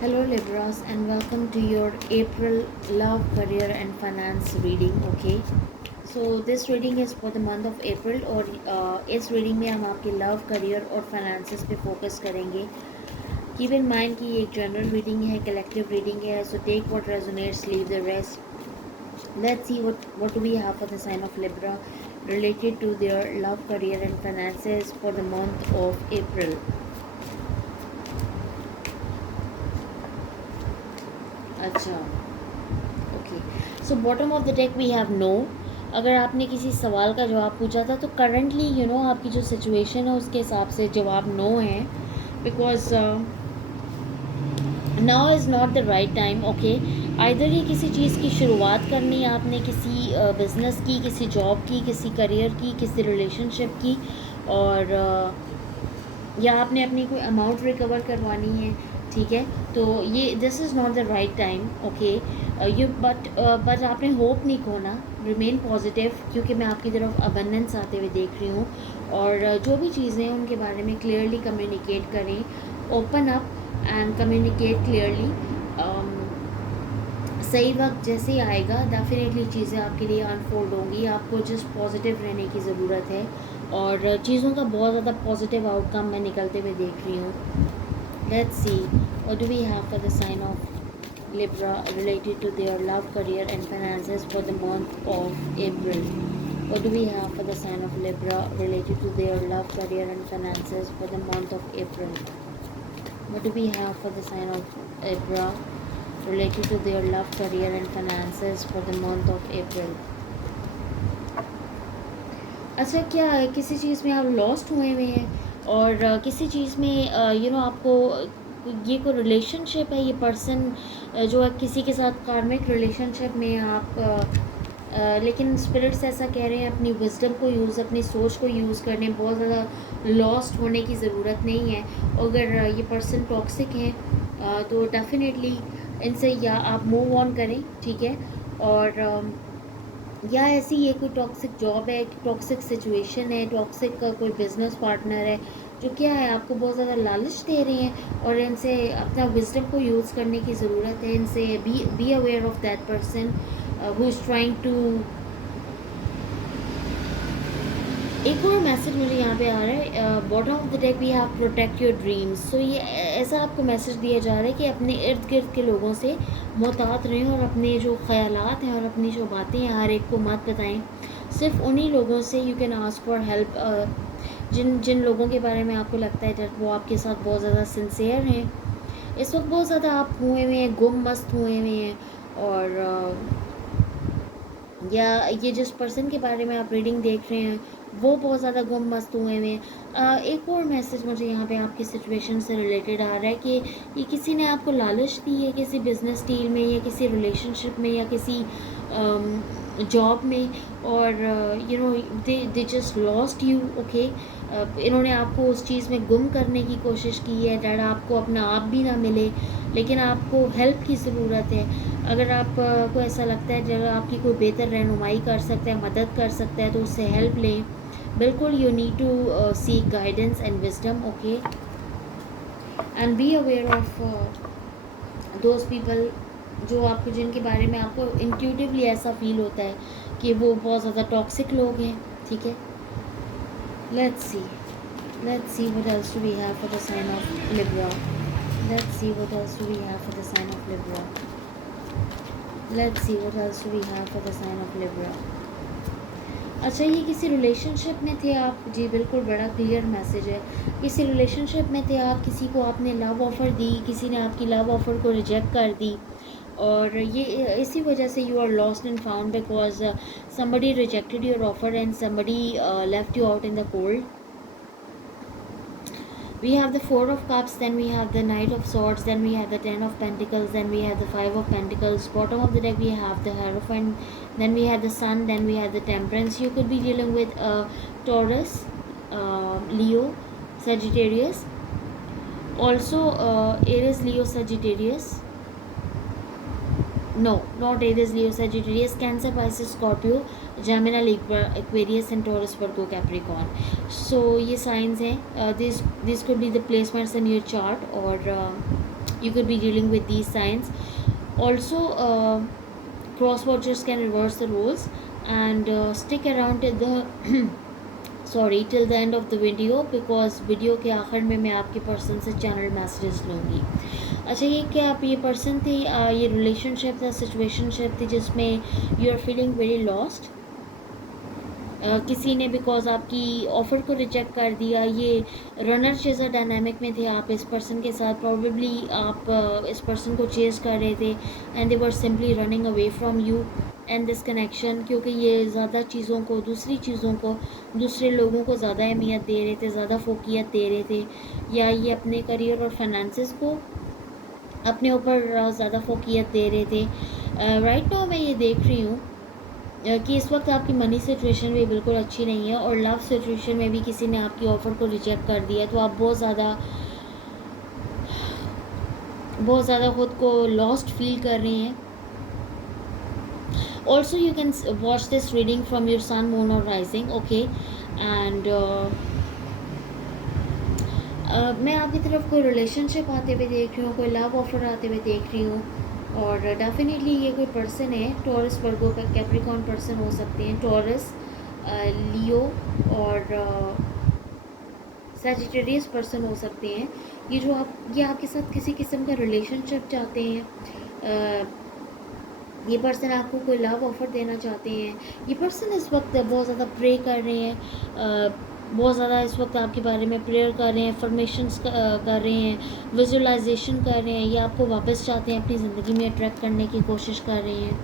Hello Libras and welcome to your April love, career and finance reading. Okay, so this reading is for the month of April और इस reading में हम आपके love, career और finances पे focus करेंगे. Keep in mind कि ये एक general reading है, collective reading है, so take what resonates, leave the rest. Let's see what do we have for the sign of Libra related to their love, career and finances for the month of April. अच्छा, okay, so bottom of the deck we have no. अगर आपने किसी सवाल का जवाब पूछा था तो करंटली आपकी जो सिचुएशन है उसके हिसाब से जवाब नो है, because now is not the right time. Okay, either ये किसी चीज़ की शुरुआत करनी है आपने, किसी बिजनेस की, किसी जॉब की, किसी करियर की, किसी रिलेशनशिप की, और या आपने अपनी कोई अमाउंट रिकवर करवानी है. ठीक है, तो ये this is not the right time. Okay, you but आपने होप नहीं खोना, रिमेन पॉजिटिव, क्योंकि मैं आपकी तरफ अबंडेंस आते हुए देख रही हूँ. और जो भी चीज़ें हैं उनके बारे में क्लियरली कम्युनिकेट करें, open up and communicate clearly. सही वक्त जैसे ही आएगा डेफिनेटली चीज़ें आपके लिए अनफोल्ड होंगी. आपको जस्ट पॉजिटिव रहने की ज़रूरत है और चीज़ों का बहुत ज़्यादा पॉजिटिव आउटकम मैं निकलते हुए देख रही हूँ. Let's see what do we have for the sign of Libra related to their love, career and finances for the month of April. What do we have for the sign of Libra related to their love, career and finances for the month of April? What do we have for the sign of Libra related to their love, career and finances for the month of April? अच्छा, क्या है किसी चीज़ में आप lost हुए हुए हैं और किसी चीज़ में आपको ये कोई रिलेशनशिप है, ये पर्सन जो है किसी के साथ कार्मिक रिलेशनशिप में आप लेकिन स्पिरिट्स ऐसा कह रहे हैं अपनी विजडम को यूज़, अपनी सोच को यूज़ करने, बहुत ज़्यादा लॉस्ट होने की ज़रूरत नहीं है. अगर ये पर्सन टॉक्सिक हैं तो डेफिनेटली इनसे या आप मूव ऑन करें. ठीक है, और या ऐसी ये कोई टॉक्सिक जॉब है, टॉक्सिक सिचुएशन है, टॉक्सिक का कोई बिजनेस पार्टनर है जो क्या है आपको बहुत ज़्यादा लालच दे रहे हैं और इनसे अपना विजडम को यूज़ करने की ज़रूरत है. इनसे be aware of that person who is trying to. एक और मैसेज मुझे यहाँ पे आ रहा है, bottom of the deck we have protect your dreams. So ये ऐसा आपको मैसेज दिया जा रहा है कि अपने इर्द गिर्द के लोगों से मोहतात रहें और अपने जो ख्यालात हैं और अपनी जो बातें हैं हर एक को मत बताएं. सिर्फ उन्हीं लोगों से you can ask for help, जिन जिन लोगों के बारे में आपको लगता है जब वो आपके साथ बहुत ज़्यादा सिंसियर हैं. इस वक्त बहुत ज़्यादा आप हुए हुए हैं, गुम मस्त हुए हुए हैं, और या ये जिस पर्सन के बारे में आप रीडिंग देख रहे हैं वो बहुत ज़्यादा गुम मस्त हुए हुए हैं. एक और मैसेज मुझे यहाँ पे आपकी सिचुएशन से रिलेटेड आ रहा है कि ये किसी ने आपको लालच दी है किसी बिजनेस डील में या किसी रिलेशनशिप में या किसी जॉब में, और they just lost you. Okay, इन्होंने आपको उस चीज़ में गुम करने की कोशिश की है डैड आपको अपना आप भी ना मिले, लेकिन आपको हेल्प की ज़रूरत है. अगर आपको ऐसा लगता है जब आपकी कोई बेहतर रहनुमाई कर सकता है, मदद कर सकता है, तो उससे हेल्प लें. बिल्कुल you need to seek guidance and wisdom. Okay, and be aware of those people जो आपको, जिनके बारे में आपको इंट्यूटिवली ऐसा फील होता है कि वो बहुत ज़्यादा टॉक्सिक लोग हैं. ठीक है, let's see what else do we have for the sign of Libra. Let's see what else do we have for the sign of Libra. Let's see what else do we have for the sign of Libra. अच्छा, ये किसी relationship में थे आप. जी बिल्कुल, बड़ा clear message है. किसी रिलेशनशिप में थे आप, किसी को आपने लव ऑफ़र दी, किसी ने आपकी लव ऑफ़र को रिजेक्ट कर दी, और ये इसी वजह से you are lost and found because somebody rejected your offer and somebody left you out in the cold. We have the Four of Cups, then we have the Knight of Swords, then we have the Ten of Pentacles, then we have the Five of Pentacles. Bottom of the deck we have the Hierophant, then we have the Sun, then we have the Temperance. You could be dealing with Taurus, Leo, Sagittarius. Also Aries, Leo, Sagittarius. No, not Aries, Leo, Sagittarius, Cancer, Pisces, Scorpio, Gemini, Libra, Aquarius and Taurus, Virgo, Capricorn. So ये signs हैं. These could be the placements in your chart, और You could be dealing with these signs. Also, cross watchers can reverse the roles and stick around till the sorry till the end of the video, because video के आखिर में मैं आपके person से channel messages लूँगी. अच्छा, ये क्या आप ये पर्सन थी, ये रिलेशनशिप था, सिचुएशनशिप थी जिसमें you are feeling very lost. किसी ने बिकॉज आपकी ऑफ़र को रिजेक्ट कर दिया. ये रनर चेज़र डायनामिक में थे आप इस पर्सन के साथ. प्रॉबेबली आप इस पर्सन को चेज़ कर रहे थे and they were simply running away from you and this connection, क्योंकि ये ज़्यादा चीज़ों को, दूसरी चीज़ों को, दूसरे लोगों को ज़्यादा अहमियत दे रहे थे, ज़्यादा फोकियत दे रहे थे, या ये अपने करियर और फाइनेंसिस को अपने ऊपर ज़्यादा फोकियत दे रहे थे. राइट नाउ मैं ये देख रही हूँ कि इस वक्त आपकी मनी सिचुएशन भी बिल्कुल अच्छी नहीं है और लव सिचुएशन में भी किसी ने आपकी ऑफ़र को रिजेक्ट कर दिया. तो आप बहुत ज़्यादा ख़ुद को लॉस्ट फील कर रहे हैं. Also you can watch this reading from your son, moon और राइजिंग. ओके, एंड मैं आपकी तरफ कोई रिलेशनशिप आते हुए देख रही हूँ, कोई लव ऑफ़र आते हुए देख रही हूँ. और डेफिनेटली ये कोई पर्सन है, टॉरस, वर्गो, कैप्रिकॉर्न पर्सन हो सकते हैं, टॉरस, लियो और सैजिटेरियस पर्सन हो सकते हैं. ये आपके साथ किसी किस्म का रिलेशनशिप चाहते हैं. ये पर्सन आपको कोई लव ऑफ़र देना चाहते हैं. ये पर्सन इस वक्त बहुत ज़्यादा प्रे कर रहे हैं, बहुत ज़्यादा इस वक्त आपके बारे में प्रेयर कर रहे हैं, अफर्मेशंस कर रहे हैं, विजुअलाइजेशन कर रहे हैं, या आपको वापस चाहते हैं अपनी ज़िंदगी में अट्रैक्ट करने की कोशिश कर रहे हैं.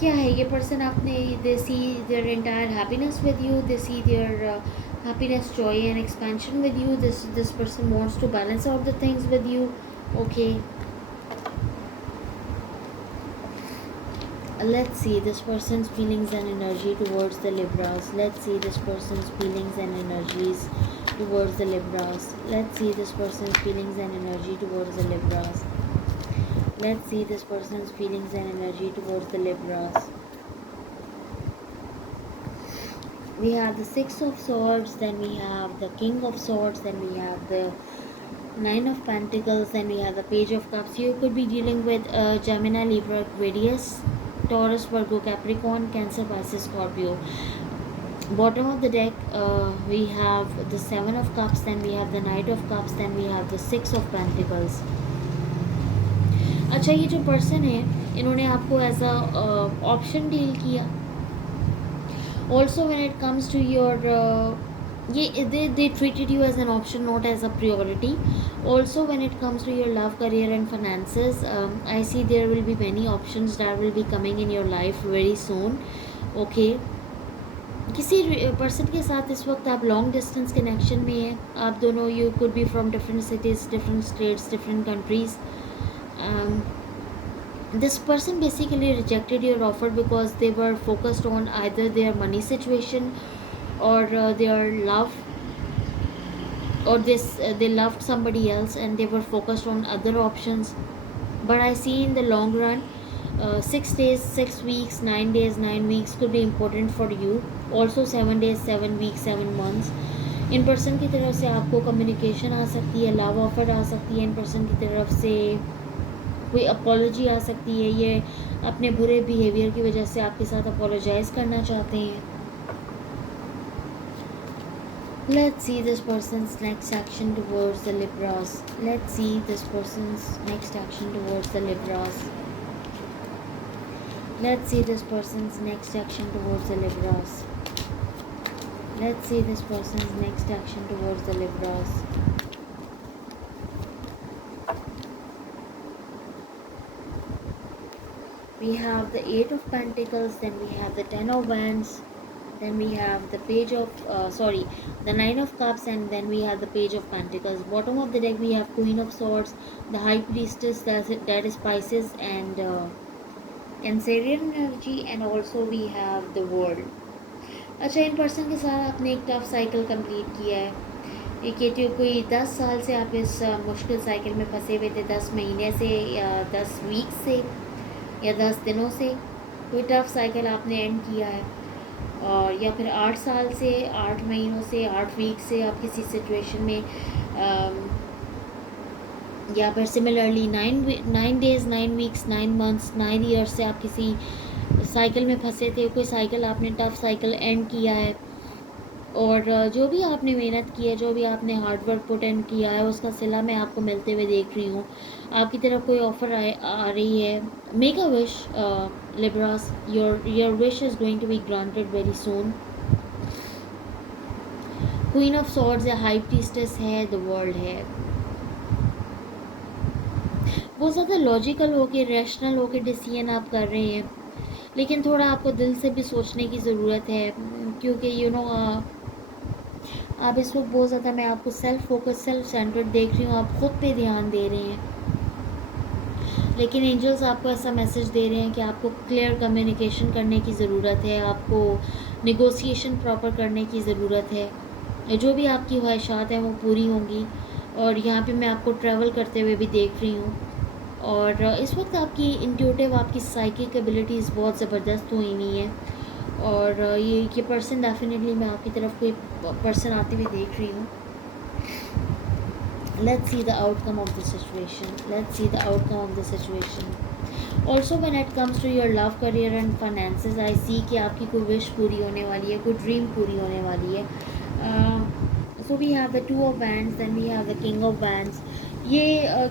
क्या है ये पर्सन, आपने they see their entire happiness with you, they see their happiness, joy and expansion with you. This person wants to balance out the things with you. Okay, let's see this person's feelings and energy towards the Libras. Let's see this person's feelings and energies towards the Libras. Let's see this person's feelings and energy towards the Libras. Let's see this person's feelings and energy towards the Libras. We have the Six of Swords, then we have the King of Swords, then we have the Nine of Pentacles, then we have the Page of Cups. You could be dealing with Gemini, Libra, Aquarius, Taurus, Virgo, Capricorn, Cancer, Pisces, Scorpio. Bottom of the deck, we have the Seven of Cups, then we have the Knight of Cups, then we have the Six of Pentacles. अच्छा, ये जो person है इन्होंने आपको as a option deal किया. Also, when it comes to your they treated you as an option, not as a priority. Also, when it comes to your love, career and finances, I see there will be many options that will be coming in your life very soon. Okay, किसी person के साथ इस वक्त आप long distance connection में हैं. आप दोनों, you could be from different cities, different states, different countries. This person basically rejected your offer because they were focused on either their money situation or their love, or they loved somebody else and they were focused on other options. But I see in the long run, 6 days, 6 weeks, 9 days, 9 weeks could be important for you. Also 7 days, 7 weeks, 7 months. In person की तरफ से आपको communication आ सकती है, love offer आ सकती है. In person की तरफ से कोई अपॉलॉजी आ सकती है. ये अपने बुरे बिहेवियर की वजह से आपके साथ अपोलोजाइज़ करना चाहते हैं. Let's see this person's next action towards the Libras. Let's see this person's next action towards the Libras. Let's see this person's next action towards the Libras. Let's see this person's next action towards the Libras. We have the Eight of Pentacles, then we have the Ten of Wands, then we have the the Nine of Cups, and then we have the Page of Pentacles. Bottom of the deck we have Queen of Swords, the High Priestess, that is Pisces and Cancerian energy, and also we have the World. अच्छा, in person के साथ आपने एक tough cycle complete किया है. ये कहती हो कोई 10 साल से आप इस मुश्किल साइकिल में फंसे हुए थे, 10 महीने से या 10 वीक से या 10 दिनों से कोई टफ साइकिल आपने एंड किया है. और या फिर 8 साल से, 8 महीनों से, 8 वीक से आप किसी सिचुएशन में या फिर similarly 9 days 9 weeks 9 months 9 years से आप किसी साइकिल में फंसे थे, कोई साइकिल आपने टफ साइकिल एंड किया है, और जो भी आपने मेहनत की है, जो भी आपने हार्ड वर्क पुट इन किया है, उसका सिला मैं आपको मिलते हुए देख रही हूँ। आपकी तरफ कोई ऑफ़र आ रही है। Make a wish Libras, your wish is going to be granted very soon. Queen of swords है, हाई प्रीस्टेस है, द वर्ल्ड है। बहुत ज़्यादा लॉजिकल होके, रैशनल होके डिसीजन आप कर रहे हैं, लेकिन थोड़ा आपको दिल से भी सोचने की ज़रूरत है, क्योंकि आप इस वक्त बहुत ज़्यादा, मैं आपको सेल्फ फोकस सेल्फ सेंटर्ड देख रही हूँ, आप खुद पे ध्यान दे रहे हैं। लेकिन एंजल्स आपको ऐसा मैसेज दे रहे हैं कि आपको क्लियर कम्युनिकेशन करने की ज़रूरत है, आपको नेगोशिएशन प्रॉपर करने की ज़रूरत है। जो भी आपकी ख्वाहिशात हैं वो पूरी होंगी। और यहाँ पे मैं आपको ट्रैवल करते हुए भी देख रही हूँ। और इस वक्त आपकी इंट्यूटिव, आपकी साइकिक एबिलिटीज़ बहुत ज़बरदस्त हुई हुई हैं। और ये पर्सन डेफिनेटली, मैं आपकी तरफ कोई पर्सन आते हुए देख रही हूँ। Let's see the outcome of the situation. Let's see the outcome of the situation. Also when it comes to your love, career and finances, I see कि आपकी कोई wish पूरी होने वाली है, कोई dream पूरी होने वाली है। So we have the two of wands, then we have the king of wands. ये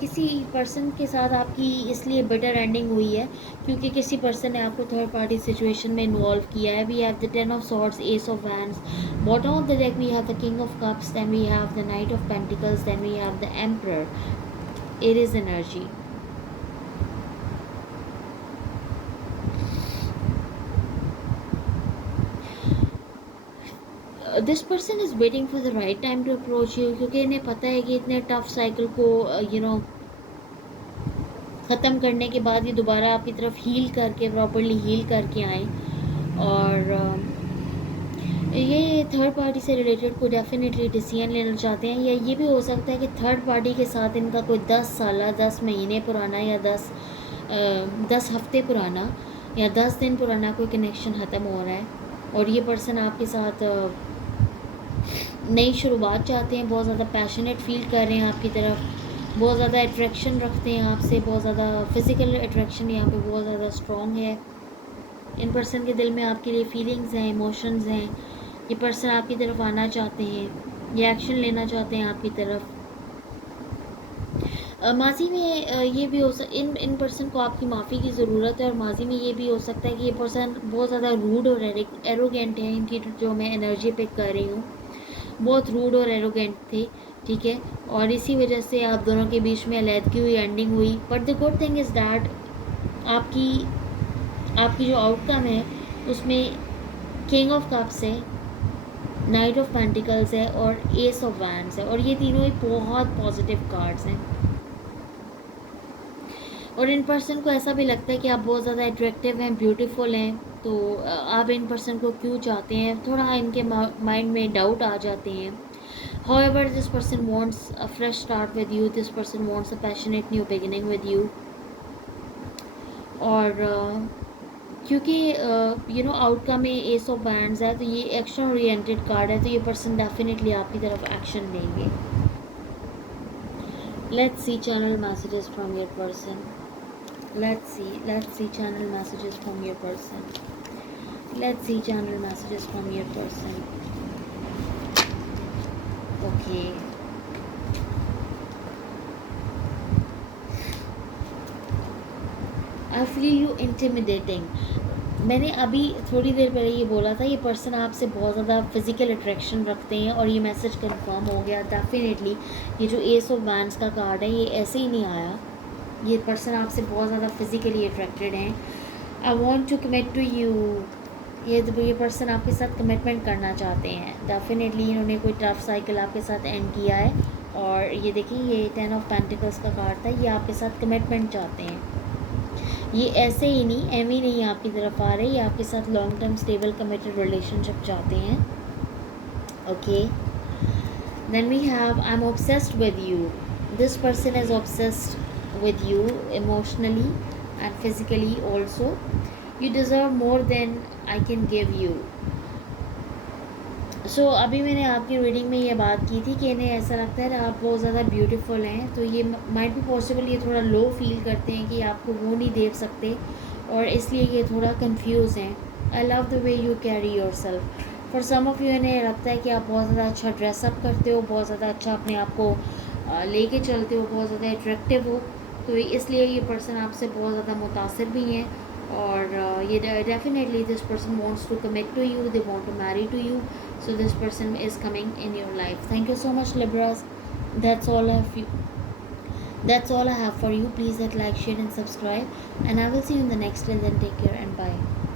किसी पर्सन के साथ आपकी इसलिए बेटर एंडिंग हुई है क्योंकि किसी पर्सन ने आपको थर्ड पार्टी सिचुएशन में इन्वॉल्व किया है। We have the 10 of swords, ace of wands. Bottom of the deck we have the king of cups, then we have the knight of pentacles, then we have the emperor. Aries energy. This person is waiting for the right time to approach you, क्योंकि इन्हें पता है कि इतने tough cycle को ख़त्म करने के बाद ये दोबारा आपकी तरफ हील करके, प्रॉपरली हील करके आए। और ये थर्ड पार्टी से रिलेटेड कोई डेफिनेटली डिसीजन लेना चाहते हैं, या ये भी हो सकता है कि थर्ड पार्टी के साथ इनका कोई 10 साल, 10 महीने पुराना, या 10 हफ्ते पुराना, या 10 दिन पुराना कोई कनेक्शन ख़त्म हो रहा है। और ये पर्सन आपके साथ नई शुरुआत चाहते हैं, बहुत ज़्यादा पैशनेट फील कर रहे हैं आपकी तरफ, बहुत ज़्यादा अट्रैक्शन रखते हैं आपसे, बहुत ज़्यादा फिज़िकल अट्रैक्शन यहाँ पे बहुत ज़्यादा स्ट्रॉन्ग है। इन पर्सन के दिल में आपके लिए फीलिंग्स हैं, इमोशंस हैं। ये पर्सन आपकी तरफ आना चाहते हैं, ये एक्शन लेना चाहते हैं आपकी तरफ। माजी में ये भी हो इन पर्सन को आपकी माफ़ी की ज़रूरत है। और माजी में ये भी हो सकता है कि ये पर्सन बहुत ज़्यादा रूड और एरोगेंट है। इनकी जो मैं एनर्जी पिक कर रही हूँ, बहुत रूड और एरोगेंट थे, ठीक है। और इसी वजह से आप दोनों के बीच में अलहदगी हुई, एंडिंग हुई। But the good thing is that आपकी जो आउटकम है उसमें किंग ऑफ कप्स है, नाइट ऑफ पेंटिकल्स है और एस ऑफ वैंड्स है। और ये तीनों ही बहुत पॉजिटिव कार्ड्स हैं। और इन पर्सन को ऐसा भी लगता है कि आप बहुत ज़्यादा अट्रैक्टिव हैं, ब्यूटीफुल हैं। तो आप इन पर्सन को क्यों चाहते हैं, थोड़ा इनके माइंड में डाउट आ जाते हैं। However, this person wants a fresh start with you. This person wants a passionate new beginning with you. और क्योंकि आउटकम में एस ऑफ बैंड्स है, तो ये एक्शन ओरिएंटेड कार्ड है, तो ये पर्सन डेफिनेटली आपकी तरफ एक्शन लेंगे। Let's see channel messages from your person. Let's see channel messages from your person. Let's see channel messages from your person. Okay. I feel you intimidating. मैंने अभी थोड़ी देर पहले ये बोला था, ये पर्सन आपसे बहुत ज़्यादा फिज़िकल अट्रैक्शन रखते हैं, और ये मैसेज कंफर्म हो गया डेफिनेटली। ये जो एस ऑफ वैंड्स का कार्ड है, ये ऐसे ही नहीं आया। ये पर्सन आपसे बहुत ज़्यादा फिज़िकली अट्रैक्टेड हैं। I want to commit to you. ये पर्सन आपके साथ कमिटमेंट करना चाहते हैं डेफिनेटली। इन्होंने कोई टफ साइकिल आपके साथ एंड किया है। और ये देखिए, ये 10 ऑफ पेंटिकल्स का कार्ड था। ये आपके साथ कमिटमेंट चाहते हैं। ये ऐसे ही नहीं, एम ही नहीं आपकी तरफ आ रहे, ये आपके साथ long term stable committed relationship चाहते हैं। Okay, then we have I am obsessed with you. This person is obsessed with you emotionally and physically also. You deserve more than I can give you. अभी मैंने आपकी reading में ये बात की थी कि इन्हें ऐसा लगता है आप बहुत ज़्यादा ब्यूटीफुल हैं, तो ये माइट बी पॉसिबल ये थोड़ा लो फील करते हैं कि आपको वो नहीं देख सकते, और इसलिए ये थोड़ा कंफ्यूज हैं। I love the way you carry yourself. For some of you इन्हें लगता है कि आप बहुत ज़्यादा अच्छा ड्रेसअप करते हो, बहुत ज़्यादा अच्छा अपने आप को लेके चलते हो, बहुत ज़्यादा अट्रैक्टिव हो, तो इसलिए ये पर्सन आपसे बहुत ज़्यादा मुतासिर भी हैं। और ये definitely this person wants to commit to you, they want to marry to you, so this person is coming in your life. Thank you so much, Libras. that's all i have you that's all I have for you. Please hit like, share and subscribe, and I will see you in the next. Till then, take care and bye.